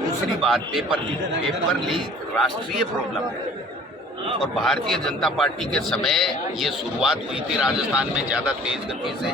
दूसरी बात, paper leak राष्ट्रीय प्रॉब्लम है और भारतीय जनता पार्टी के समय ये शुरुआत हुई थी राजस्थान में ज़्यादा तेज गति से,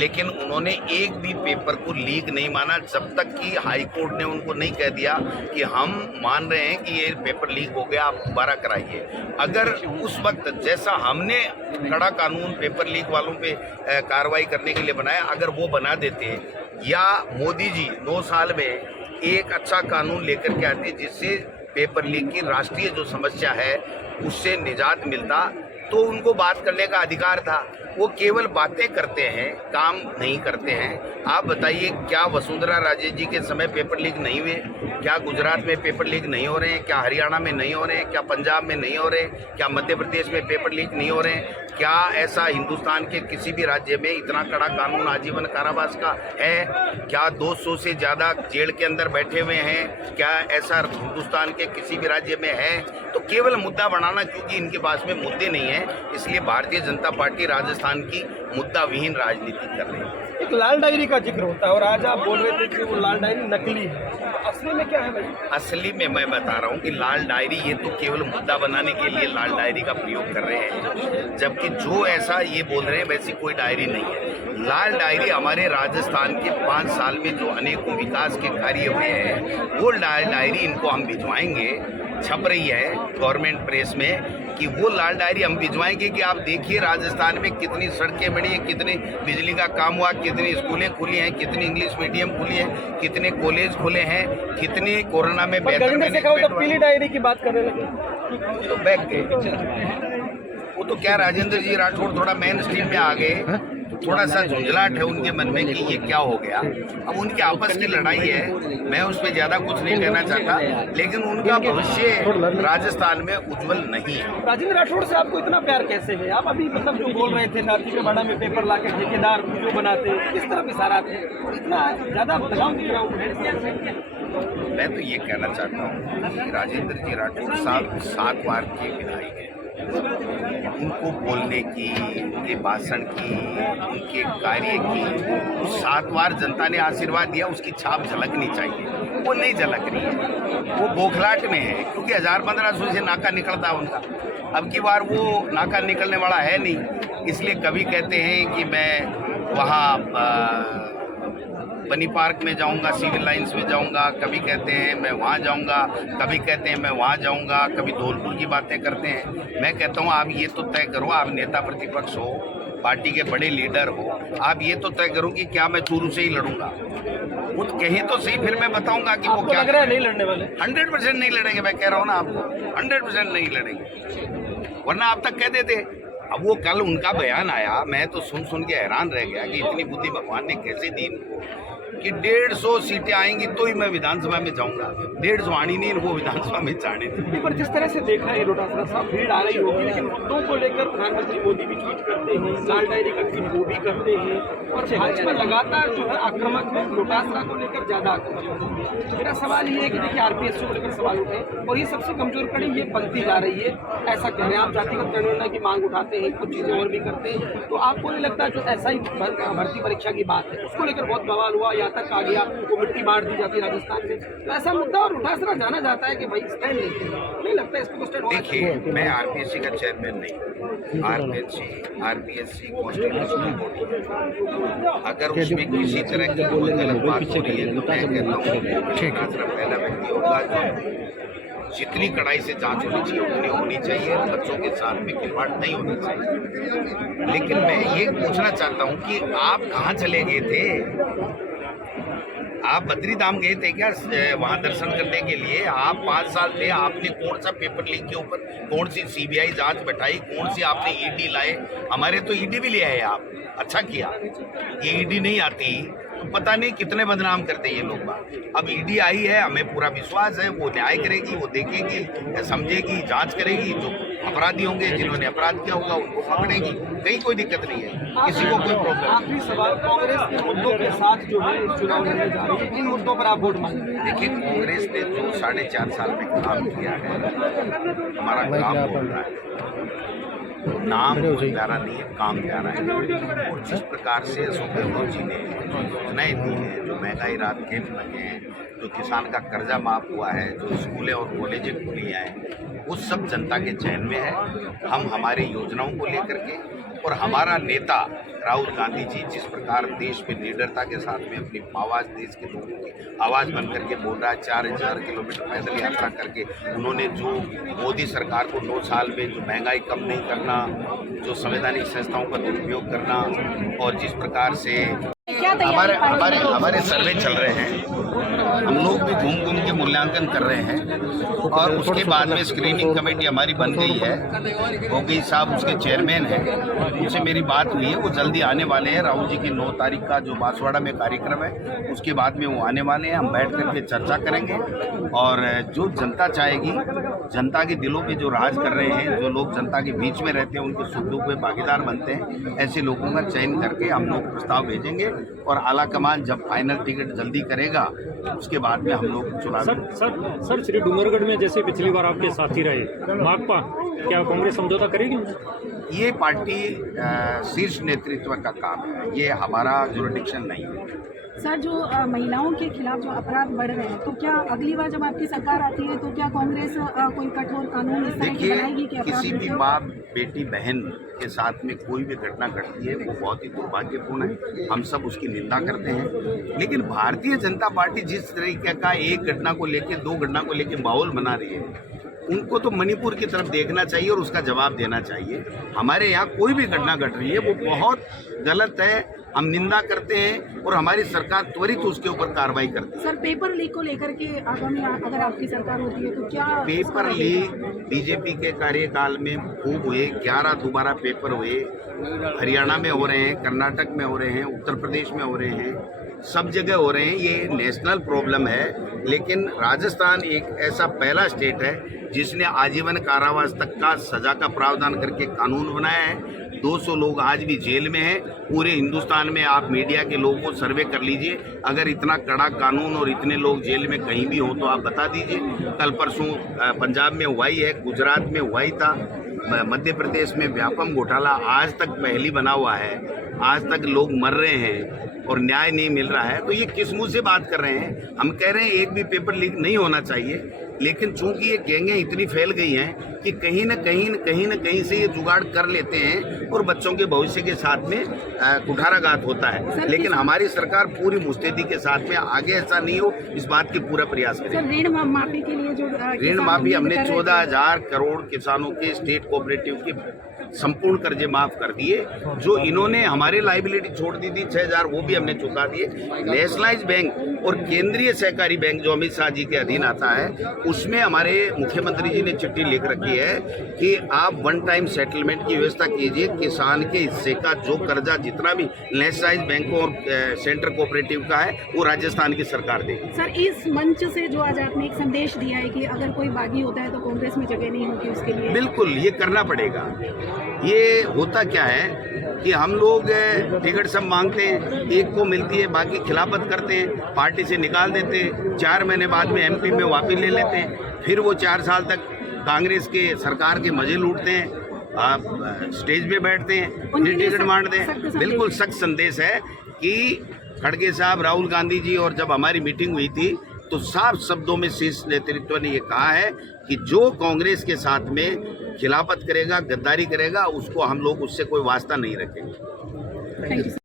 लेकिन उन्होंने एक भी पेपर को लीक नहीं माना जब तक कि हाई कोर्ट ने उनको नहीं कह दिया कि हम मान रहे हैं कि ये पेपर लीक हो गया, आप दोबारा कराइए। अगर उस वक्त जैसा हमने कड़ा कानून पेपर लीक वालों पे कार्रवाई करने के लिए बनाया, अगर वो बना देते या मोदी जी 2 साल में एक अच्छा कानून लेकर के आते जिससे पेपर लीक की राष्ट्रीय जो समस्या है उससे निजात मिलता, तो उनको बात करने का अधिकार था। वो केवल बातें करते हैं, काम नहीं करते हैं। आप बताइए, क्या वसुंधरा राजे जी के समय पेपर लीक नहीं हुए? क्या गुजरात में पेपर लीक नहीं हो रहे हैं? क्या हरियाणा में नहीं हो रहे हैं? क्या पंजाब में नहीं हो रहे हैं? क्या मध्य प्रदेश में पेपर लीक नहीं हो रहे हैं? क्या ऐसा हिंदुस्तान के किसी भी राज्य में इतना कड़ा कानून आजीवन कारावास का है? क्या 200 से ज़्यादा जेल के अंदर बैठे हुए हैं? क्या ऐसा हिंदुस्तान के किसी भी राज्य में है? तो केवल मुद्दा बनाना, क्योंकि इनके पास में मुद्दे नहीं है, इसलिए भारतीय जनता पार्टी राजस्थान की मुद्दा विहीन राजनीति कर रही है। एक लाल डायरी का जिक्र होता है और आज आप बोल रहे थे कि वो लाल डायरी नकली है, तो असली में क्या है भाई? असली में मैं बता रहा हूँ कि लाल डायरी ये तो केवल मुद्दा बनाने के लिए लाल डायरी का प्रयोग कर रहे हैं, जबकि जो ऐसा ये बोल रहे हैं वैसी कोई डायरी नहीं है। लाल डायरी हमारे राजस्थान के 5 साल में जो अनेकों विकास के कार्य हुए हैं वो लाल डायरी इनको हम भिजवाएंगे। छप रही है गवर्नमेंट प्रेस में कि वो लाल डायरी हम भिजवाएंगे कि आप देखिए राजस्थान में कितनी सड़कें बनी हैं, कितनी बिजली का काम हुआ, कितनी स्कूलें खुली हैं, कितनी इंग्लिश मीडियम खुली हैं, कितने कॉलेज खुले हैं, कितनी कोरोना में बेहतर। पीली डायरी की बात करने लगे तो बैक गए। वो तो क्या राजेंद्र जी राठौड़ थोड़ा मेन स्ट्रीम में आ गए, थोड़ा सा झुंझलाहट है उनके मन में कि ये क्या हो गया। अब उनकी आपस की लड़ाई है, मैं उस पर ज़्यादा कुछ नहीं कहना चाहता, लेकिन उनका भविष्य राजस्थान में उज्जवल नहीं है। राजेंद्र राठौड़ से आपको इतना प्यार कैसे है? आप अभी मतलब जो बोल रहे थे नाती के बाड़ा में पेपर लाके ठेकेदार जो बनाते हैं, किस तरफ इशारा थे? इतना ज़्यादा बदलाव दिख रहा हूँ। मैं तो ये कहना चाहता हूँ कि राजेंद्र जी राठौड़ साहब 7 बार के विधायक हैं। उनको बोलने की, उनके भाषण की, उनके कार्य की 7 बार जनता ने आशीर्वाद दिया, उसकी छाप झलकनी चाहिए। वो नहीं झलक रही है, वो बौखलाहट में है, क्योंकि 1500 से नाका निकलता है उनका। अब की बार वो नाका निकलने वाला है नहीं, इसलिए कभी कहते हैं कि मैं वहाँ बनी पार्क में जाऊंगा, सिविल लाइंस में जाऊंगा, कभी कहते हैं मैं वहाँ जाऊंगा, कभी कहते हैं मैं वहाँ जाऊंगा, कभी धौलपुर की बातें करते हैं। मैं कहता हूँ आप ये तो तय करो, आप नेता प्रतिपक्ष हो, पार्टी के बड़े लीडर हो, आप ये तो तय करो कि क्या मैं चूरू से ही लड़ूंगा। वो कहें तो सही, फिर मैं बताऊंगा कि वो क्या लग रहा है नहीं लड़ने वाले। 100% नहीं लड़ेंगे, मैं कह रहा हूँ ना आपको, 100% नहीं लड़ेंगे, वरना आप तक कह देते। अब वो कल उनका बयान आया, मैं तो सुन के हैरान रह गया कि इतनी बुद्धि भगवान ने कैसे दी इनको कि 150 सीटें आएंगी तो ही मैं विधानसभा में जाऊंगा। 150 आनी नहीं, वो विधानसभा में जाने थे। पर जिस तरह से देखा है डोटासरा साहब, भीड़ आ रही होगी, लेकिन मुद्दों को लेकर प्रधानमंत्री मोदी भी ट्वीट करते हैं, लाल डायरी का ट्वीट वो भी करते हैं, और भाजपा लगातार जो है आक्रामक है, डोटासरा को लेकर ज्यादा आक्रामक है। मेरा सवाल ये है कि देखिए आरपीएस को लेकर सवाल उठे और ये सबसे कमजोर कड़ी ये बनती जा रही है, ऐसा कह रहे हैं आप। जातिगत जनगणना की मांग उठाते हैं, कुछ चीजें और भी करते हैं, तो आपको नहीं लगता जो ऐसा ही भर्ती परीक्षा की बात है उसको लेकर बहुत बवाल हुआ, यहाँ तक आ गया वो मिट्टी बांट दी जाती है राजस्थान में, तो ऐसा मुद्दा और डोटासरा जाना जाता है कि भाई स्टैंड लेते हैं, नहीं लगता इसको स्टैंड? देखिए, मैं आरपीएससी का चेयरमैन नहीं, आरपीएससी कॉन्स्टिट्यूशनल बॉडी, अगर उसमें किसी तरह की कोई गलत बात हो रही है तो मैं कहता हूँ डोटासरा पहला व्यक्ति होगा जो जितनी कड़ाई से जांच होनी चाहिए उतनी होनी चाहिए, बच्चों के साथ में खिलवाड़ नहीं होना चाहिए। लेकिन मैं ये पूछना चाहता हूँ कि आप कहाँ चले गए थे? आप बद्री धाम गए थे क्या वहाँ दर्शन करने के लिए? आप 5 साल थे, आपने कौन सा पेपर लीक के ऊपर कौन सी सीबीआई जांच बैठाई, कौन सी आपने ईडी लाए? हमारे तो ईडी भी ले आए आप, अच्छा किया। ये ईडी नहीं आती तो पता नहीं कितने बदनाम करते ये लोग बात। अब ईडी आई है, हमें पूरा विश्वास है वो न्याय करेगी, वो देखेगी, समझेगी, जांच करेगी, जो अपराधी होंगे, जिन्होंने अपराध किया होगा उनको पकड़ेगी, कहीं कोई दिक्कत नहीं है, किसी को कोई प्रॉब्लम। आखिरी सवाल, कांग्रेस के मुद्दों के साथ जो है इस चुनाव लड़ने जा रही है, इन मुद्दों पर आप वोट मांगे? देखिए, कांग्रेस ने जो 4.5 साल में काम किया है, हमारा काम हो रहा है, नाम कोई प्यारा नहीं है, काम प्यारा है। और जिस प्रकार से अशोक गहलोत जी ने जो योजनाएं दी हैं, जो महंगाई राहत कैंप लगे हैं, जो किसान का कर्जा माफ हुआ है, जो स्कूलें और कॉलेजें खुली हैं, वो सब जनता के चयन में है। हम हमारी योजनाओं को लेकर के और हमारा नेता राहुल गांधी जी जिस प्रकार देश में निडरता के साथ में अपनी आवाज़ देश के लोगों की आवाज़ बन करके बोल रहा है, 4000 किलोमीटर पैदल यात्रा करके उन्होंने जो मोदी सरकार को 9 साल में जो महंगाई कम नहीं करना, जो संवैधानिक संस्थाओं का दुरुपयोग करना, और जिस प्रकार से हमारे सर्वे चल रहे हैं, हम लोग भी घूम घूम के मूल्यांकन कर रहे हैं और उसके बाद में स्क्रीनिंग कमेटी हमारी बन गई है। गोगई साहब उसके चेयरमैन हैं, उनसे मेरी बात हुई है, वो जल्दी आने वाले हैं। राहुल जी की 9 तारीख का जो बांसवाड़ा में कार्यक्रम है उसके बाद में वो आने वाले हैं। हम बैठ करके चर्चा करेंगे और जो जनता चाहेगी, जनता के दिलों पे जो राज कर रहे हैं, जो लोग जनता के बीच में रहते हैं, उनके सुख दुख में भागीदार बनते हैं, ऐसे लोगों का चयन करके हम लोग प्रस्ताव भेजेंगे और आला कमान जब फाइनल टिकट जल्दी करेगा उसके बाद में हम लोग चुनाव। सर श्री डूंगरगढ़ में जैसे पिछली बार आपके साथी रहे माकपा, क्या कांग्रेस समझौता करेगी? ये पार्टी शीर्ष नेतृत्व का काम है, ये हमारा जुरिडिक्शन नहीं है। सर, जो महिलाओं के खिलाफ जो अपराध बढ़ रहे हैं, तो क्या अगली बार जब आपकी सरकार आती है तो क्या कांग्रेस कोई कठोर कानून इस तरह की बनाएगी कि किसी भी माँ, बेटी, बहन के साथ में कोई भी घटना घटती है वो बहुत ही दुर्भाग्यपूर्ण है, हम सब उसकी निंदा करते हैं। लेकिन भारतीय जनता पार्टी जिस तरीके का एक घटना को लेकर, 2 घटना को लेकर माहौल बना रही है, उनको तो मणिपुर की तरफ देखना चाहिए और उसका जवाब देना चाहिए। हमारे यहाँ कोई भी घटना घट रही है वो बहुत गलत है, हम निंदा करते हैं और हमारी सरकार त्वरित उसके ऊपर कार्रवाई करती है। सर, पेपर लीक को लेकर के आगामी अगर आपकी सरकार होती है तो क्या पेपर लीक बीजेपी के कार्यकाल में खूब हुए, 11 दोबारा पेपर हुए, हरियाणा में हो रहे हैं, कर्नाटक में हो रहे हैं, उत्तर प्रदेश में हो रहे हैं, सब जगह हो रहे हैं। ये नेशनल प्रॉब्लम है। लेकिन राजस्थान एक ऐसा पहला स्टेट है जिसने आजीवन कारावास तक का सजा का प्रावधान करके कानून बनाया है। 200 लोग आज भी जेल में हैं। पूरे हिंदुस्तान में आप मीडिया के लोगों को सर्वे कर लीजिए, अगर इतना कड़ा कानून और इतने लोग जेल में कहीं भी हो तो आप बता दीजिए। कल परसों पंजाब में हुआ ही है, गुजरात में हुआ ही था, मध्य प्रदेश में व्यापम घोटाला आज तक पहली बना हुआ है, आज तक लोग मर रहे हैं और न्याय नहीं मिल रहा है। तो ये किस मुंह से बात कर रहे हैं? हम कह रहे हैं एक भी पेपर लीक नहीं होना चाहिए, लेकिन चूंकि ये गैंगें इतनी फैल गई हैं कि कहीं न कहीं से ये जुगाड़ कर लेते हैं और बच्चों के भविष्य के साथ में कुठाराघात होता है। लेकिन हमारी सरकार पूरी मुस्तैदी के साथ में आगे ऐसा नहीं हो, इस बात की पूरा प्रयास करेगी। ऋण माफी के लिए जो ऋण माफी हमने 14,000 करोड़ किसानों के स्टेट कोऑपरेटिव के संपूर्ण कर्जे माफ कर दिए। जो इन्होंने हमारी लाइबिलिटी छोड़ दी थी 6,000, वो भी हमने चुका दिए। नेशनलाइज बैंक और केंद्रीय सहकारी बैंक जो अमित शाह जी के अधीन आता है, उसमें हमारे मुख्यमंत्री जी ने चिट्ठी लिख रखी है कि आप 1 टाइम सेटलमेंट की व्यवस्था कीजिए। किसान के हिस्से का जो कर्जा जितना भी नेशनलाइज बैंकों और सेंट्रल कोऑपरेटिव का है वो राजस्थान की सरकार देगी। सर, इस मंच से जो आज आपने एक संदेश दिया है कि अगर कोई बागी होता है तो कांग्रेस में जगह नहीं होगी उसके लिए, बिल्कुल ये करना पड़ेगा। ये होता क्या है कि हम लोग टिकट सब मांगते हैं, एक को मिलती है, बाकी खिलाफत करते हैं, पार्टी से निकाल देते हैं, 4 महीने बाद में एमपी में वापस ले लेते हैं, फिर वो 4 साल तक कांग्रेस के सरकार के मजे लूटते हैं, आप स्टेज पे बैठते हैं, फिर टिकट मांगते हैं। बिल्कुल सख्त संदेश है कि खड़गे साहब, राहुल गांधी जी, और जब हमारी मीटिंग हुई थी तो साफ शब्दों में शीर्ष नेतृत्व ने ये कहा है कि जो कांग्रेस के साथ में खिलाफत करेगा, गद्दारी करेगा, उसको हम लोग उससे कोई वास्ता नहीं रखेंगे।